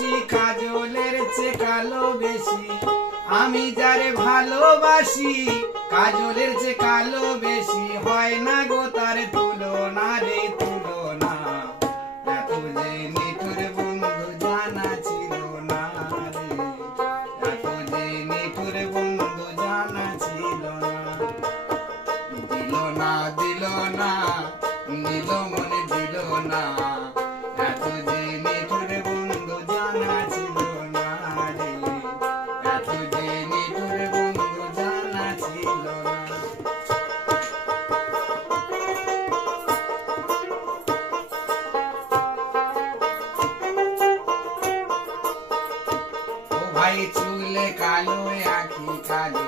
বেশি কাজলের চেয়ে কালো বেশি আমি যারে ভালোবাসি কাজলের চেয়ে কালো বেশি হয় না গো তার তুলনা রে তুলনা এত যে নিঠুর বন্ধু জানা ছিল না রে এত যে নিঠুর বন্ধু জানা ছিল না দিল না দিল না নিল মনে দিল না এত যে নিঠুর বন্ধু জানা ছিল না রে এত যে নিঠুর বন্ধু জানা ছিল না ও ভাই চুলে কালো আঁখি কালো